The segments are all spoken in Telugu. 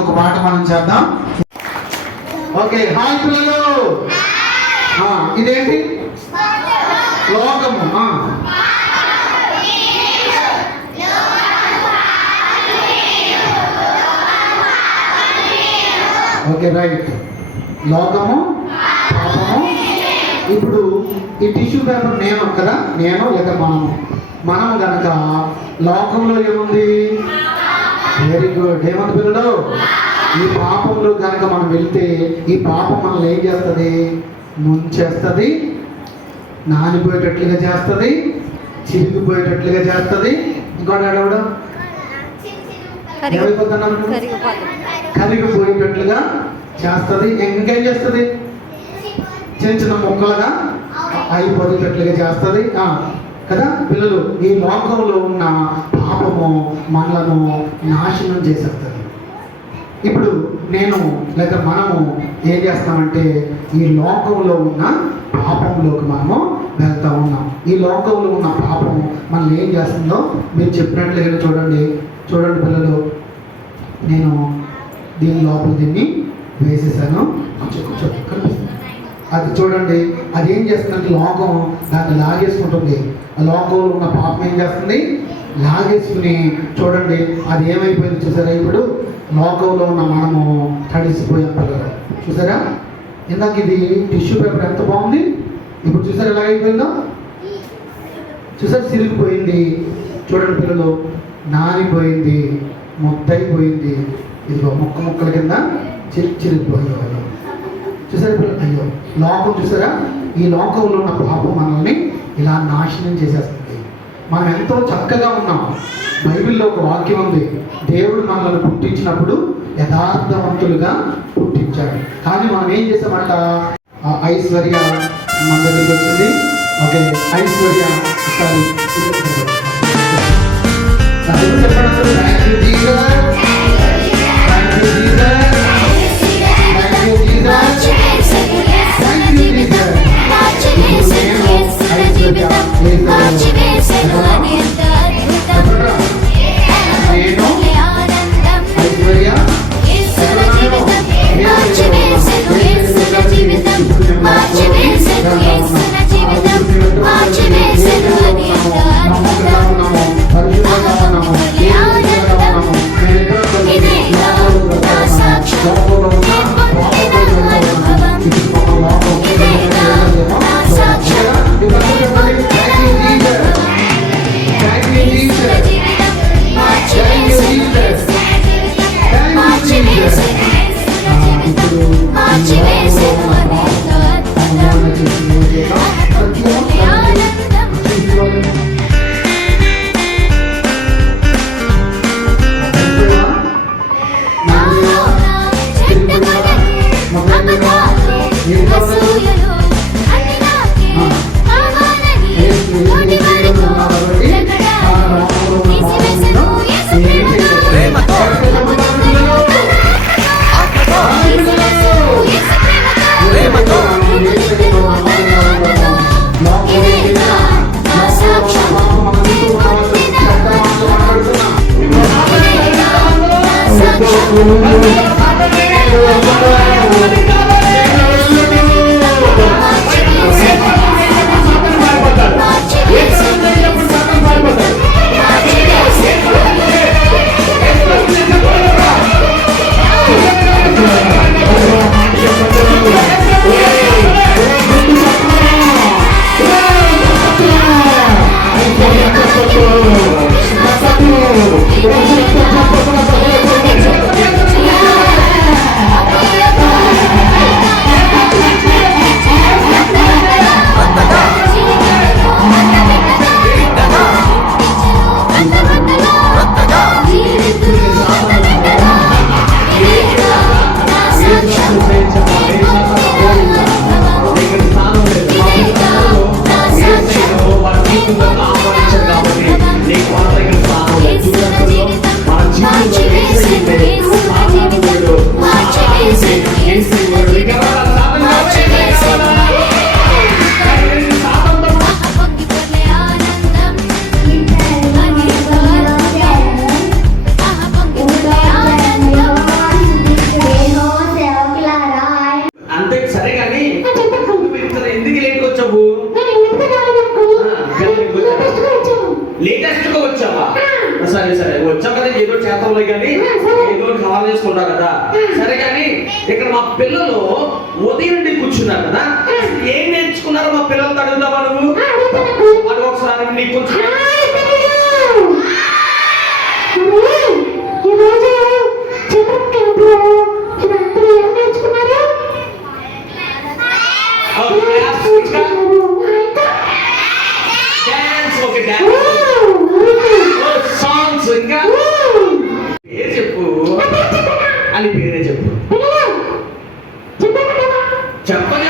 ఇంకొక పాట మనం చేద్దాం. ఓకే, హాయ్ పిల్లలు. ఇదేంటి? లోకము. Okay, right. లోకము, పాపము. ఇప్పుడు ఈ టిష్యూ పేపర్ నేను కదా, నేను లేక మనం కనుక లోకంలో ఏముంది? Very good. ఏముంది పిల్లలు? ఈ పాపంలో కనుక మనం వెళ్తే ఈ పాపం మనల్ని ఏం చేస్తుంది? ముంచేస్తుంది, నానిపోయేటట్లుగా చేస్తుంది, చిరిగిపోయేటట్లుగా చేస్తుంది. ఇంకోటి అడవడం ఏమైపోతున్నాం? కరిగిపోయేటట్లుగా చేస్తుంది. ఇంకేం చేస్తుంది? చిన్న చిన్న మొక్కలుగా అయిపోయేటట్లుగా చేస్తుంది కదా పిల్లలు. ఈ లోకంలో ఉన్న పాపము మనలను నాశనం చేసేస్తుంది. ఇప్పుడు నేను లేక మనము ఏం చేస్తామంటే ఈ లోకంలో ఉన్న పాపంలోకి మనము వెళ్తూ ఉన్నాం. ఈ లోకంలో ఉన్న పాపము మనల్ని ఏం చేస్తుందో మీరు చెప్పినట్లుగా చూడండి పిల్లలు. నేను దీని లోపల దీన్ని వేసేసాను. అది చూడండి, అది ఏం చేస్తుందంటే లోకం దాన్ని లాగేసుకుంటుంది. ఆ లోకంలో ఉన్న పాపం ఏం చేస్తుంది? లాగేసుకుని చూడండి అది ఏమైపోయింది చూసారా? ఇప్పుడు లోకంలో ఉన్న మనము తడిసిపోయాం పిల్లలు. చూసారా? ఇందాక ఇది టిష్యూ పేపర్ ఎంత బాగుంది, ఇప్పుడు చూసారా ఎలాగైపోయిందో? చూసారా? సిరిగిపోయింది. చూడండి పిల్లలు, నానిపోయింది, ముద్దయిపోయింది. ఇదిగో ముక్కల కింద చిరిగిపోయింది. చూసారా పిల్లలు? అయ్యో, లోకం చూసారా? ఈ లోకంలో ఉన్న పాపం మనల్ని ఇలా నాశనం చేసేస్తుంది. మనం ఎంతో చక్కగా ఉన్నాం. బైబిల్లో ఒక వాక్యం ఉంది, దేవుడు మనల్ని పుట్టించినప్పుడు యథార్థవంతులుగా పుట్టించాడు. కానీ మనం ఏం చేసామంట? ఐశ్వర్య మన దగ్గరికి వచ్చింది. ఓకే, ఐశ్వర్య ఒకసారి చేతంలో కానీ ఏదో కవర్ చేసుకుంటారు కదా. సరే కానీ ఇక్కడ మా పిల్లలు ఉదయం నుండి కూర్చున్నారు కదా, ఏం నేర్చుకున్నారో మా పిల్లలతో అడుగుతావా నువ్వు? అడుగు ఒకసారి నీకు కొంచెం. సాంగ్స్ ఇంకా పేరు చెప్పు అని పేరే చెప్పు. చెప్పండి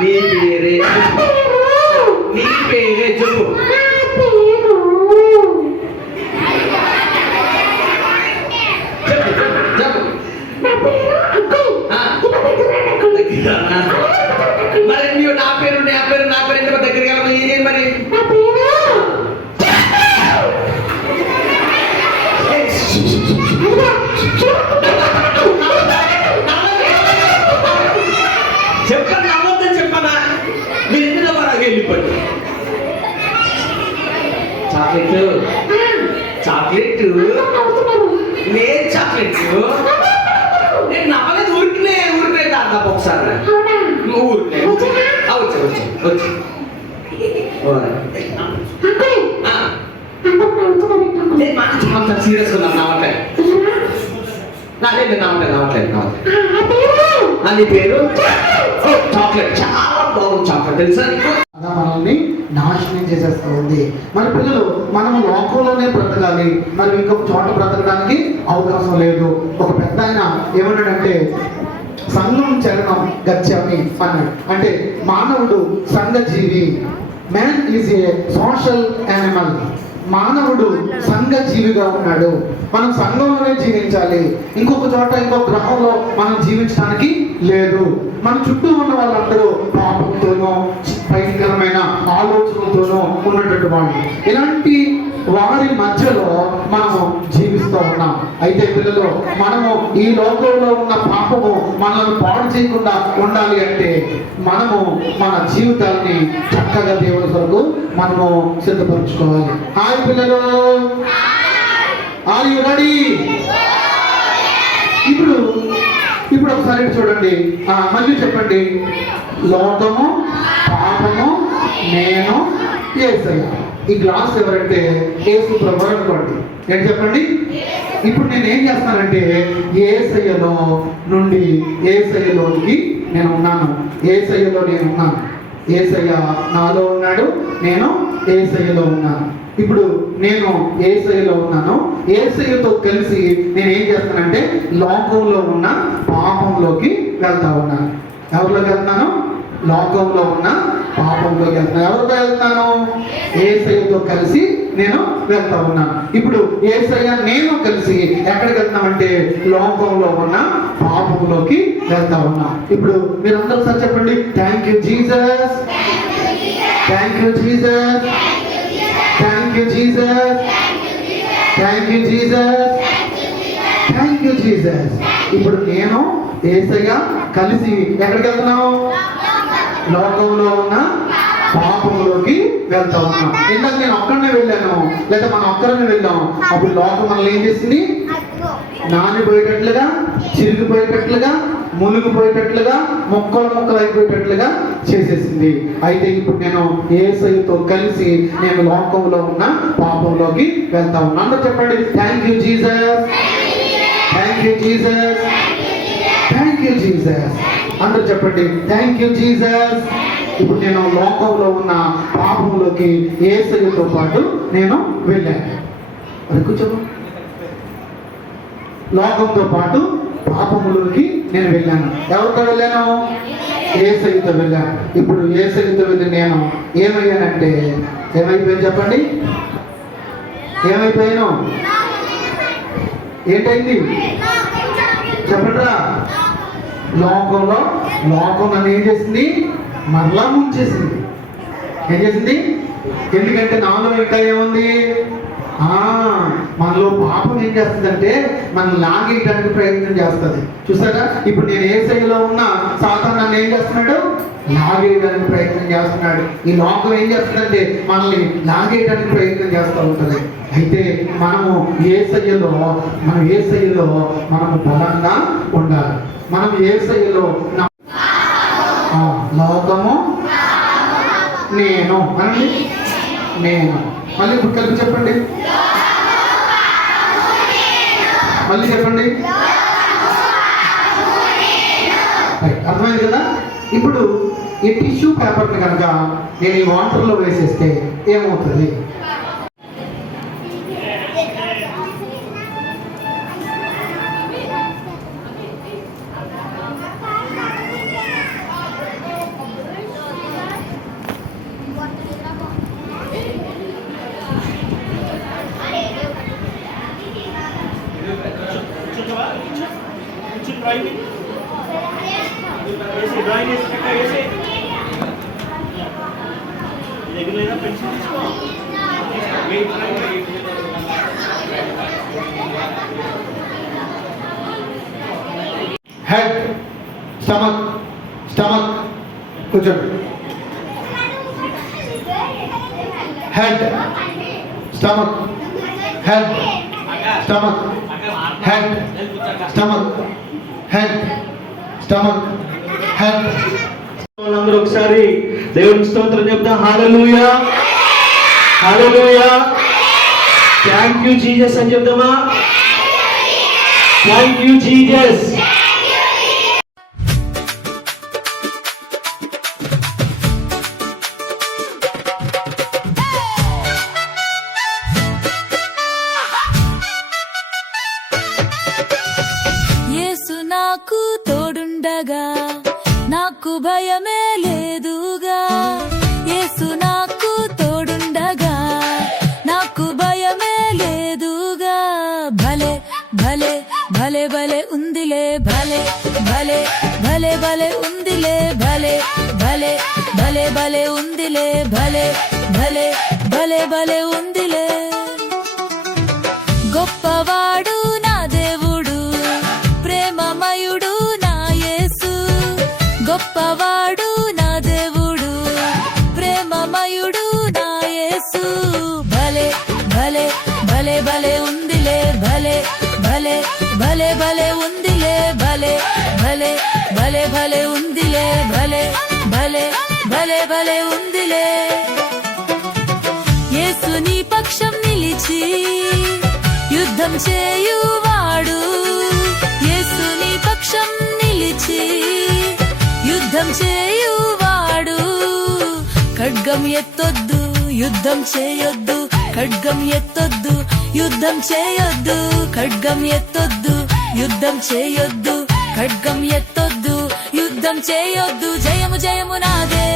నీ పేరే నీ పేరే చెప్పు. మరి నువ్వు నా పేరు ఎందుకు దగ్గరికి వెళ్ళాలి మరి? చెప్పండి, నమ్మొద్దని చెప్పనా? మీరు ఎందుకు బాగా వెళ్ళిపోయి చాక్లెట్ లేదు, చాక్లెట్ నేను నమ్మలేదు. ఊరికినే తాత ఒకసారి ఊరికే వచ్చి సీరియస్ గా నమ్మట్లేదు. అని పేరు చాక్లెట్, చాలా బాగుంది చాక్లెట్, తెలుసా నీకు? అలా మనల్ని నాశనం చేసేస్తూ ఉంది. మన పిల్లలు మనము లోకంలోనే బ్రతకాలి, మరి ఇంకొక చోట బ్రతకడానికి అవకాశం లేదు. ఒక పెద్ద ఆయన ఏమన్నాడంటే సంఘం చరణం గచ్చామి అన్నాడు. అంటే మానవుడు సంఘజీవి. Man is a social animal. మానవుడు సంఘ జీవిగా ఉన్నాడు. మనం సంఘంలోనే జీవించాలి. ఇంకొక చోట ఇంకొక గ్రహంలో మనం జీవించడానికి లేదు. మన చుట్టూ ఉన్న వాళ్ళందరూ పాపంతోనూ భయంకరమైన ఆలోచనలతోనూ ఉన్నటువంటి వాళ్ళు. ఇలాంటి వారి మధ్యలో మనము జీవిస్తూ ఉన్నాం. అయితే పిల్లలు, మనము ఈ లోకంలో ఉన్న పాపము మనల్ని పాడు చేయకుండా ఉండాలి అంటే మనము మన జీవితాన్ని చక్కగా దేవుని కొరకు మనము సిద్ధపరచుకోవాలి. హాయ్ పిల్లలు, ఆర్ యు రెడీ? ఇప్పుడు ఒకసారి చూడండి, మళ్ళీ చెప్పండి. లోకము, పాపము, నేను, యేసయ్య. ఈ గ్లాస్ ఎవరంటే యేసు ప్రభువు అనుకోండి. ఏంటి చెప్పండి? ఇప్పుడు నేను ఏం చేస్తానంటే యేసయ్యలో నుండి యేసయ్యలోనికి నేను ఉన్నాను. యేసయ్యలో నేను ఉన్నాను. యేసయ్య నాలో ఉన్నాడు, నేను యేసయ్యలో ఉన్నాను. ఇప్పుడు నేను యేసయ్యలో ఉన్నాను. యేసయ్యతో కలిసి నేను ఏం చేస్తానంటే లోకంలో ఉన్న పాపంలోకి వెళ్తా ఉన్నాను. ఎవరిలోకి వెళ్తున్నాను? లోకంలో ఉన్న పాపంలోకి వెళ్తున్నాను. ఎవరితో వెళ్తున్నాను? యేసయ్యతో కలిసి నేను వెళ్తా ఉన్నాను. ఇప్పుడు యేసయ్య నేను కలిసి ఎక్కడికి వెళ్తున్నామంటే లోకంలో ఉన్న పాపంలోకి వెళ్తా ఉన్నాం. ఇప్పుడు మీరందరూ సార్ చెప్పండి, thank you Jesus, thank you Jesus, thank you Jesus, thank you Jesus, thank you Jesus. ఇప్పుడు నేను యేసయ్య కలిసి ఎక్కడికి వెళ్తున్నాం? లోకంలో ఉన్న పాపంలోకి వెళ్తా ఉన్నాం. ఇందాక నేను ఒక్కడనే వెళ్ళాను, లేదా మనం ఒక్కరనే వెళ్ళాం. అప్పుడు లోకం మనల్ని ఏం చేసింది? నానిపోయేటట్లుగా, చిరిగిపోయేటట్లుగా, మునిగిపోయేటట్లుగా, ముక్కలు అయిపోయేటట్లుగా చేసేసింది. అయితే ఇప్పుడు నేను యేసయ్యతో కలిసి నేను లోకంలో ఉన్న పాపంలోకి వెళ్తా ఉన్నాను. అందరూ చెప్పండి, thank you Jesus, thank you Jesus, thank you Jesus. అందరూ చెప్పండి, థ్యాంక్ యూ జీసస్. ఇప్పుడు నేను లోకంలో ఉన్న పాపంలోకి యేసయ్యతో పాటు నేను వెళ్ళాను. అది కూర్చోను. లోకంతో పాటు పాపములోకి నేను వెళ్ళాను. ఎవరితో వెళ్ళాను? యేసయ్యతో వెళ్ళాను. ఇప్పుడు యేసయ్యతో వెళ్ళి నేను ఏమయ్యానంటే ఏమైపోయాను చెప్పండి? ఏమైపోయాను? ఏంటైంది చెప్పండిరా? లోకంలో లోకం నన్ను ఏం చేసింది? మరలా ముంచేసింది. ఏం చేసింది? ఎందుకంటే నాలో ఇంకా ఏముంది? మనలో పాపం ఏం చేస్తుందంటే మనం లాగేయడానికి ప్రయత్నం చేస్తుంది. చూసారా, ఇప్పుడు నేను యేసయ్యలో ఉన్న సాతాను నన్ను ఏం చేస్తున్నాడు? లాగేయడానికి ప్రయత్నం చేస్తున్నాడు. ఈ లోకం ఏం చేస్తుందంటే మనల్ని లాగేయడానికి ప్రయత్నం చేస్తూ ఉంటుంది. అయితే మనము యేసయ్యలో మనము బలంగా ఉండాలి. మనం యేసయ్యలో లోకము నేను అనండి, నేను. మళ్ళీ ఇప్పుడు కలిపి చెప్పండి, మళ్ళీ చెప్పండి. అర్థమైంది కదా? ఇప్పుడు ఈ టిష్యూ పేపర్ని కనుక నేను ఈ వాటర్లో వేసేస్తే ఏమవుతుంది? హెడ్, స్టమక్, స్టమక్, కూర్చోండి. Head, stomach, head, stomach, head, stomach, head, stomach, head. వాళ్ళందరూ ఒకసారి దేవునికి స్తోత్రం చెప్తాం. హల్లెలూయా, హల్లెలూయా. థ్యాంక్ యూ జీసస్ అని చెప్తామా? Thank you Jesus. యేసు నాకు తోడుండగా నాకు భయమే లేదుగా. యేసు నాకు తోడుండగా నాకు భయమే లేదుగా. భలే భలే భలే భలే ఉందిలే, భలే భలే భలే భలే ఉందిలే, భలే భలే భలే భలే ఉందిలే, భలే భలే భలే భలే ఉందిలే. గొప్పవాడు నా దేవుడు, ప్రేమమయుడు నా యేసు. గొప్పవాడు నా దేవుడు, ప్రేమమయుడు నా యేసు. భలే భలే భలే భలే ఉందిలే, భలే భలే భలే భలే ఉందిలే, భలే భలే భలే భలే ఉందిలే, భలే భలే భలే భలే ఉందిలే. యేసు నీ పక్షం నిలిచి యుద్ధం చేయువాడు. యేసు నీ పక్షం నిలిచి యుద్ధం చేయువాడు. ఖడ్గం ఎత్తొద్దు, యుద్ధం చేయొద్దు, ఖడ్గం ఎత్తొద్దు, యుద్ధం చేయొద్దు, ఖడ్గం ఎత్తొద్దు, యుద్ధం చేయొద్దు, ఖడ్గం ఎత్తొద్దు, యుద్ధం చేయొద్దు. జయము జయము నాదే.